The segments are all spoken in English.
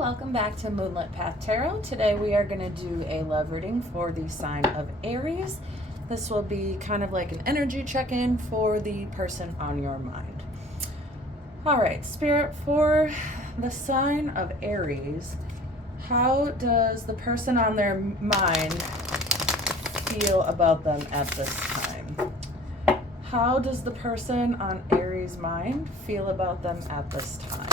welcome back to Moonlit Path Tarot. Today we are going to do a love reading for the sign of Aries. This will be kind of like an energy check-in for the person on your mind. All right, Spirit, for the sign of Aries, how does the person on their mind feel about them at this time? How does the person on Aries' mind feel about them at this time?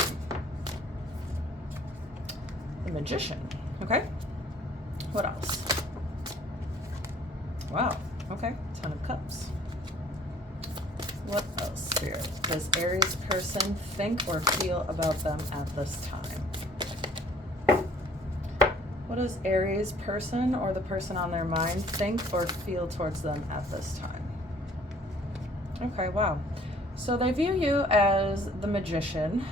The Magician. Okay. What else? Wow. Okay. 10 of Cups. What else, Spirit? Does Aries person think or feel about them at this time? What does Aries person or the person on their mind think or feel towards them at this time? Okay, wow. So they view you as the Magician,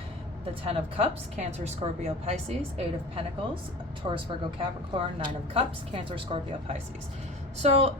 the 10 of Cups, Cancer, Scorpio, Pisces, 8 of Pentacles, Taurus, Virgo, Capricorn, 9 of Cups, Cancer, Scorpio, Pisces. So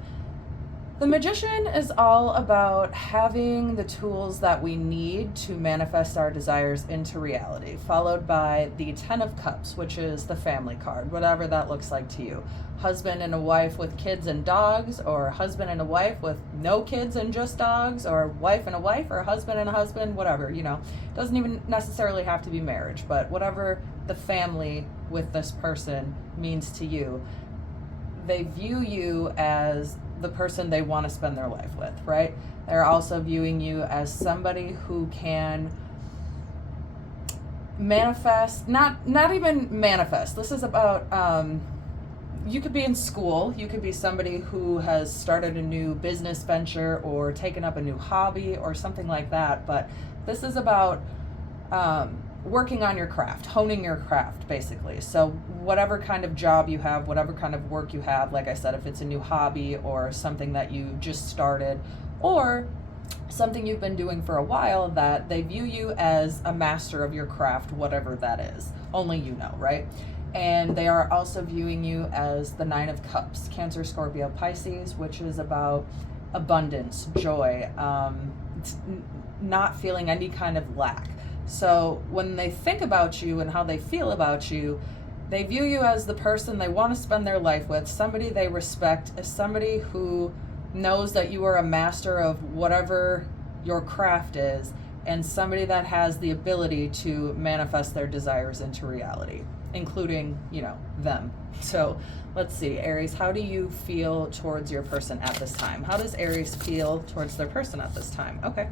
the Magician is all about having the tools that we need to manifest our desires into reality, followed by the 10 of Cups, which is the family card, whatever that looks like to you. Husband and a wife with kids and dogs, or husband and a wife with no kids and just dogs, or wife and a wife, or husband and a husband, whatever, you know. Doesn't even necessarily have to be marriage, but whatever the family with this person means to you, they view you as the person they want to spend their life with, right? They're also viewing you as somebody who can manifest, not even manifest. This is about, you could be in school, you could be somebody who has started a new business venture or taken up a new hobby or something like that, but this is about working on your craft, honing your craft, basically. So whatever kind of job you have, whatever kind of work you have, like I said, if it's a new hobby or something that you just started, or something you've been doing for a while, that they view you as a master of your craft, whatever that is. Only you know, right? And they are also viewing you as the 9 of Cups, Cancer, Scorpio, Pisces, which is about abundance, joy, not feeling any kind of lack. So when they think about you and how they feel about you, they view you as the person they want to spend their life with, somebody they respect, as somebody who knows that you are a master of whatever your craft is, and somebody that has the ability to manifest their desires into reality, including, you know, them. So let's see, Aries, how do you feel towards your person at this time? How does Aries feel towards their person at this time? Okay.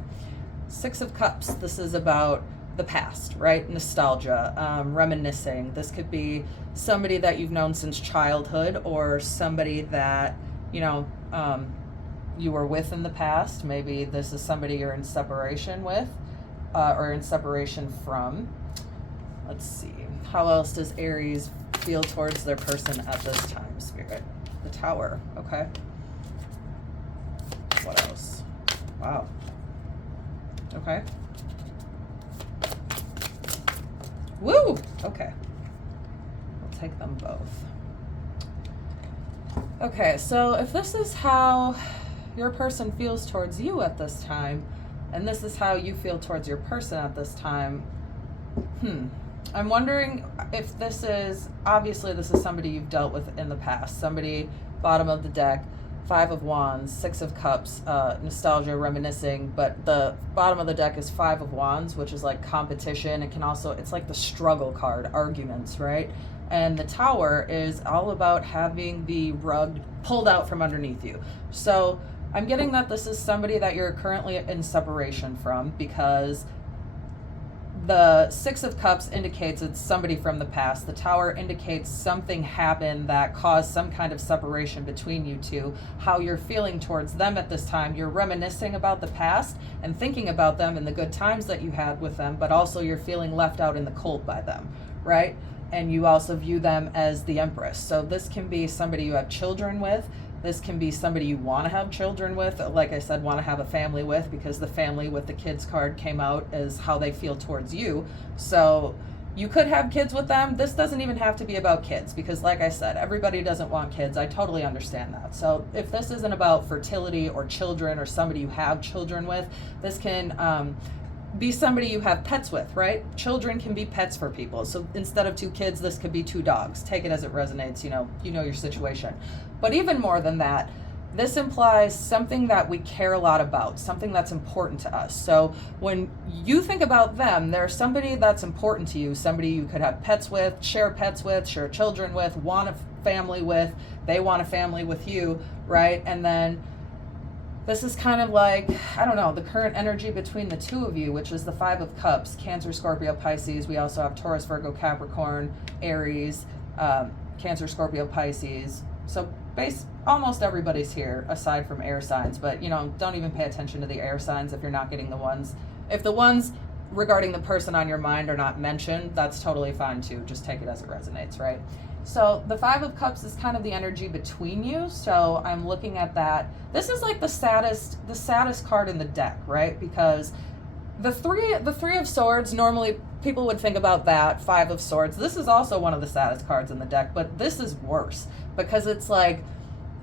6 of Cups. This is about the past, right? Nostalgia, reminiscing. This could be somebody that you've known since childhood, or somebody that, you know, you were with in the past. Maybe this is somebody you're in separation with, or in separation from. Let's see. How else does Aries feel towards their person at this time, Spirit? The Tower. Okay. What else? Wow. Okay. Woo! Okay. We'll take them both. Okay, so if this is how your person feels towards you at this time, and this is how you feel towards your person at this time, I'm wondering if this is, obviously this is somebody you've dealt with in the past, somebody, bottom of the deck, 5 of Wands, 6 of Cups, nostalgia, reminiscing, but the bottom of the deck is 5 of Wands, which is like competition. It can also, it's like the struggle card, arguments, right? And the Tower is all about having the rug pulled out from underneath you. So I'm getting that this is somebody that you're currently in separation from, because the 6 of Cups indicates it's somebody from the past. The Tower indicates something happened that caused some kind of separation between you two. How you're feeling towards them at this time, you're reminiscing about the past and thinking about them and the good times that you had with them, but also you're feeling left out in the cold by them, right? And you also view them as the Empress. So this can be somebody you have children with. This can be somebody you want to have children with, like I said, want to have a family with, because the family with the kids card came out as how they feel towards you. So you could have kids with them. This doesn't even have to be about kids, because like I said, everybody doesn't want kids. I totally understand that. So if this isn't about fertility or children or somebody you have children with, this can be somebody you have pets with, right? Children can be pets for people. So instead of 2 kids, this could be 2 dogs. Take it as it resonates, you know your situation. But even more than that, this implies something that we care a lot about, something that's important to us. So when you think about them, there's somebody that's important to you, somebody you could have pets with, share children with, want a family with, they want a family with you, right? And then this is kind of like, I don't know, the current energy between the 2 of you, which is the 5 of Cups, Cancer, Scorpio, Pisces. We also have Taurus, Virgo, Capricorn, Aries, Cancer, Scorpio, Pisces. So almost everybody's here aside from air signs, but don't even pay attention to the air signs if you're not getting the ones. If the ones regarding the person on your mind are not mentioned, that's totally fine too. Just take it as it resonates, right? So the 5 of Cups is kind of the energy between you. So I'm looking at that. This is like the saddest card in the deck, right? Because the three of Swords, normally people would think about that. 5 of Swords. This is also one of the saddest cards in the deck, but this is worse because it's like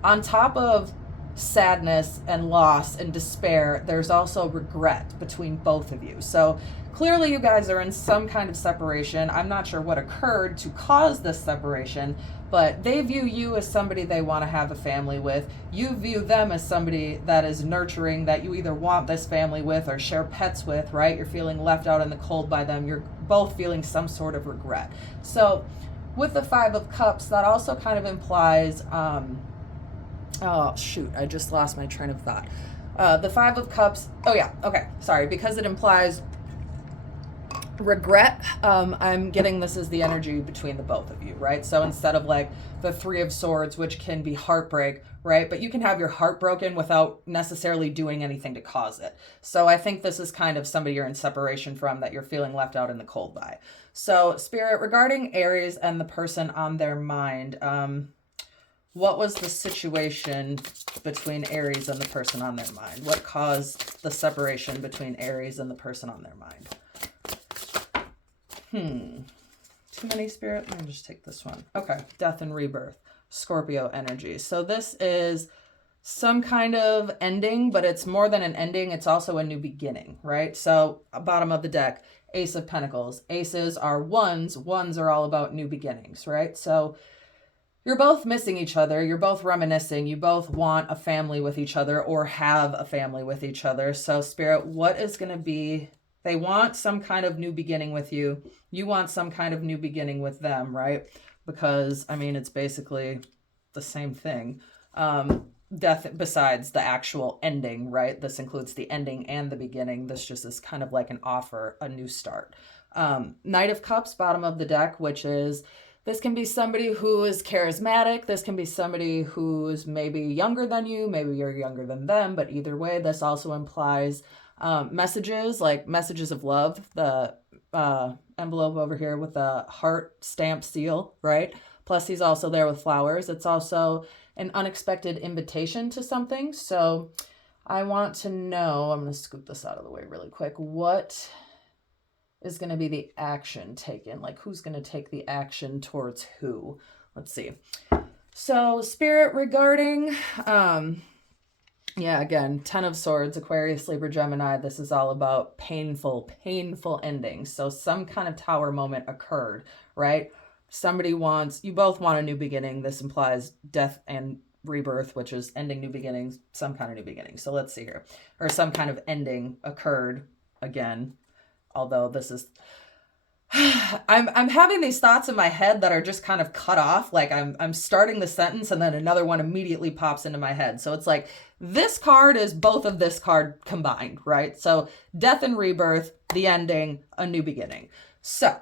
on top of sadness and loss and despair, there's also regret between both of you. So clearly you guys are in some kind of separation. I'm not sure what occurred to cause this separation, but they view you as somebody they want to have a family with. You view them as somebody that is nurturing, that you either want this family with or share pets with, right? You're feeling left out in the cold by them. You're both feeling some sort of regret. So with the 5 of Cups, that also kind of implies, oh shoot, I just lost my train of thought. The 5 of Cups, oh yeah, okay, sorry, because it implies regret, I'm getting this as the energy between the both of you, right? So instead of like the 3 of Swords, which can be heartbreak, right? But you can have your heart broken without necessarily doing anything to cause it. So I think this is kind of somebody you're in separation from that you're feeling left out in the cold by. So Spirit, regarding Aries and the person on their mind, what was the situation between Aries and the person on their mind? What caused the separation between Aries and the person on their mind? Too many, Spirit? Let me just take this one. Okay, Death and Rebirth, Scorpio energy. So this is some kind of ending, but it's more than an ending. It's also a new beginning, right? So bottom of the deck, Ace of Pentacles. Aces are ones. Ones are all about new beginnings, right? So you're both missing each other. You're both reminiscing. You both want a family with each other or have a family with each other. So Spirit, what is going to be, they want some kind of new beginning with you. You want some kind of new beginning with them, right? Because, I mean, it's basically the same thing. Death besides the actual ending, right? This includes the ending and the beginning. This just is kind of like an offer, a new start. Knight of Cups, bottom of the deck, which is, this can be somebody who is charismatic. This can be somebody who's maybe younger than you. Maybe you're younger than them. But either way, this also implies messages, like messages of love. The envelope over here with the heart stamp seal, right? Plus he's also there with flowers. It's also an unexpected invitation to something. So I want to know, I'm going to scoop this out of the way really quick. What is going to be the action taken? Like who's going to take the action towards who? Let's see. So Spirit, regarding, again, 10 of Swords, Aquarius, Libra, Gemini. This is all about painful endings. So some kind of tower moment occurred, right? You both want a new beginning. This implies death and rebirth, which is ending, new beginnings, some kind of new beginning. So let's see here. Or some kind of ending occurred again. Although this is, I'm having these thoughts in my head that are just kind of cut off. Like I'm starting the sentence and then another one immediately pops into my head. So it's like this card is both of this card combined, right? So death and rebirth, the ending, a new beginning. So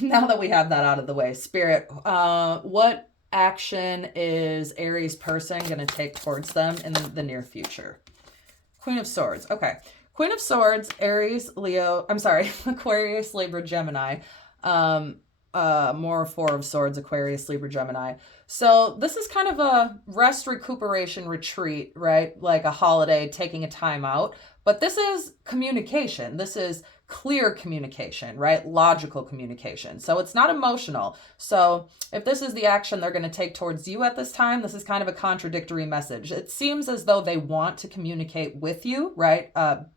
now that we have that out of the way, Spirit, what action is Aries person going to take towards them in the near future? Queen of Swords. Okay. Queen of Swords, Aries, Aquarius, Libra, Gemini. More 4 of Swords, Aquarius, Libra, Gemini. So this is kind of a rest, recuperation, retreat, right? Like a holiday, taking a time out. But this is communication. This is clear communication, right? Logical communication. So it's not emotional. So if this is the action they're going to take towards you at this time, this is kind of a contradictory message. It seems as though they want to communicate with you, right?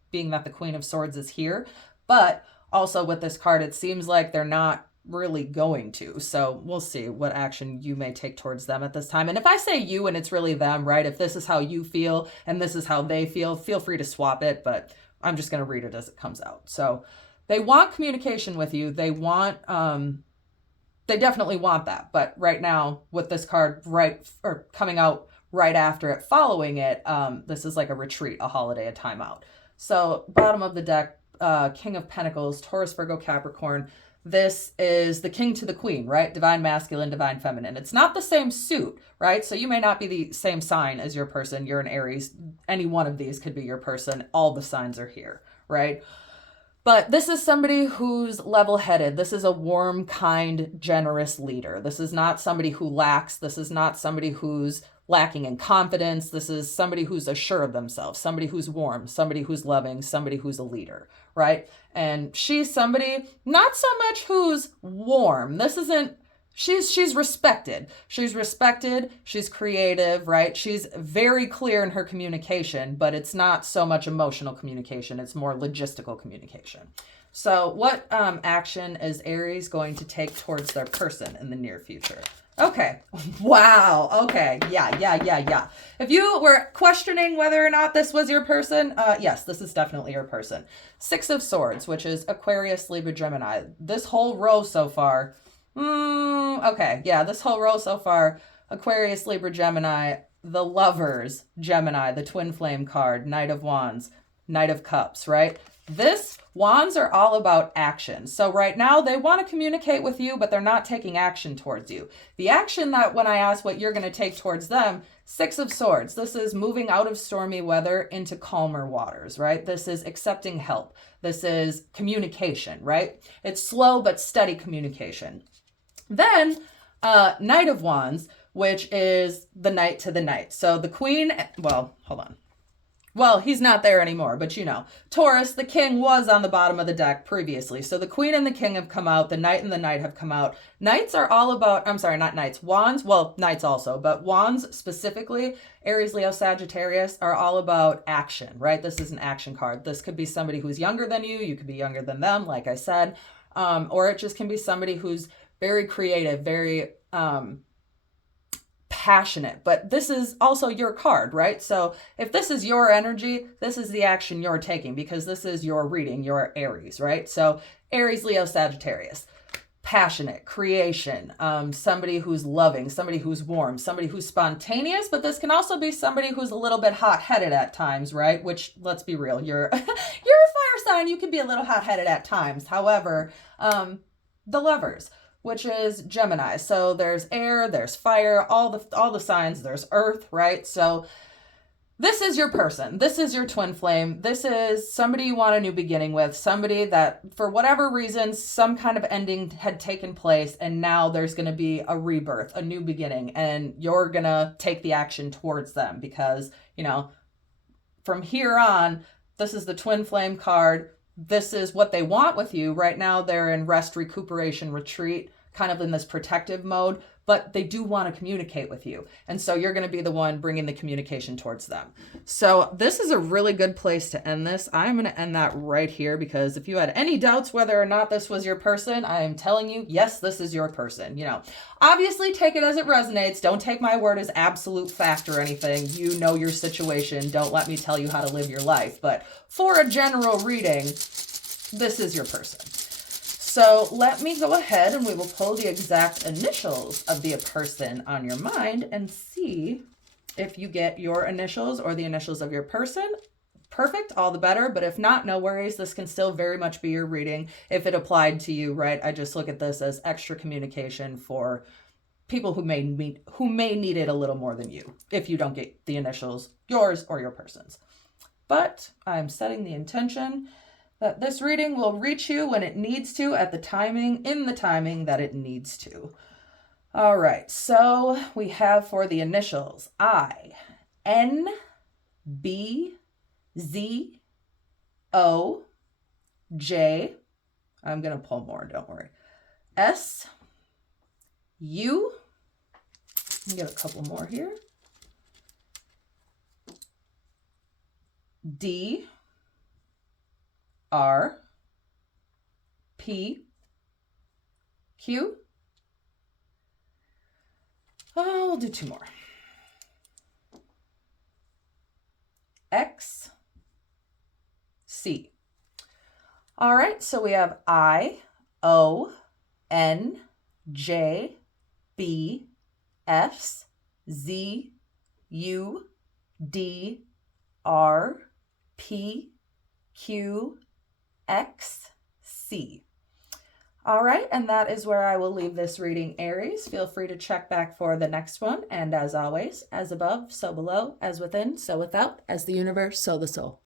Being that the Queen of Swords is here, But also with this card, it seems like they're not really going to. So we'll see what action you may take towards them at this time. And if I say you and it's really them, right? If this is how you feel and this is how they feel, feel free to swap it, but I'm just going to read it as it comes out. So they want communication with you. They want, they definitely want that. But right now with this card coming out right after it, following it, this is like a retreat, a holiday, a timeout. So bottom of the deck, King of Pentacles, Taurus, Virgo, Capricorn. This is the king to the queen, right? Divine masculine, divine feminine. It's not the same suit, right? So you may not be the same sign as your person. You're an Aries. Any one of these could be your person. All the signs are here, right? But this is somebody who's level-headed. This is a warm, kind, generous leader. This is not somebody who lacks. This is not somebody who's lacking in confidence. This is somebody who's assured of themselves, somebody who's warm, somebody who's loving, somebody who's a leader, right? And she's somebody not so much who's warm. This isn't, she's respected. She's respected. She's creative, right? She's very clear in her communication, but it's not so much emotional communication. It's more logistical communication. So what action is Aries going to take towards their person in the near future? Okay. Wow. Okay. Yeah. If you were questioning whether or not this was your person, yes, this is definitely your person. Six of Swords, which is Aquarius, Libra, Gemini. This whole row so far, okay. Yeah, this whole row so far, Aquarius, Libra, Gemini, the Lovers, Gemini, the Twin Flame card, Knight of Wands, Knight of Cups, right? This, wands are all about action. So right now they want to communicate with you, but they're not taking action towards you. The action that when I ask what you're going to take towards them, Six of Swords, this is moving out of stormy weather into calmer waters, right? This is accepting help. This is communication, right? It's slow but steady communication. Then Knight of Wands, which is the knight to the knight. So the queen, well, hold on. Well, he's not there anymore, but you know. Taurus, the king, was on the bottom of the deck previously. So the queen and the king have come out. The knight and the knight have come out. Knights are all about, I'm sorry, not knights. Wands, well, knights also, but wands specifically, Aries, Leo, Sagittarius, are all about action, right? This is an action card. This could be somebody who's younger than you. You could be younger than them, like I said. Or it just can be somebody who's very creative, very passionate, but this is also your card, right? So if this is your energy, this is the action you're taking because this is your reading, your Aries, right? So Aries, Leo, Sagittarius, passionate, creation, somebody who's loving, somebody who's warm, somebody who's spontaneous, but this can also be somebody who's a little bit hot-headed at times, right? Which, let's be real, you're a fire sign, you can be a little hot-headed at times. However, the Lovers, which is Gemini. So there's air, there's fire, all the signs, there's earth, right? So this is your person. This is your twin flame. This is somebody you want a new beginning with, somebody that for whatever reason, some kind of ending had taken place and now there's going to be a rebirth, a new beginning, and you're going to take the action towards them because, you know, from here on, this is the twin flame card. This is what they want with you. Right now, they're in rest, recuperation, retreat, kind of in this protective mode, but they do want to communicate with you. And so you're going to be the one bringing the communication towards them. So this is a really good place to end this. I'm going to end that right here because if you had any doubts whether or not this was your person, I am telling you, yes, this is your person. You know, obviously take it as it resonates. Don't take my word as absolute fact or anything. You know your situation. Don't let me tell you how to live your life. But for a general reading, this is your person. So let me go ahead and we will pull the exact initials of the person on your mind and see if you get your initials or the initials of your person. Perfect, all the better. But if not, no worries. This can still very much be your reading if it applied to you, right? I just look at this as extra communication for people who may need it a little more than you if you don't get the initials, yours or your person's. But I'm setting the intention that this reading will reach you when it needs to at the timing, in the timing that it needs to. All right, so we have for the initials I, N, B, Z, O, J. I'm going to pull more, don't worry. S, U. Let me get a couple more here. D, R, P, Q. Oh, we'll do two more. X, C. All right, so we have I, O, N, J, B, S, Z, U, D, R, P, Q, X, C. All right, and that is where I will leave this reading, Aries. Feel free to check back for the next one. And as always, as above, so below, as within, so without, as the universe, so the soul.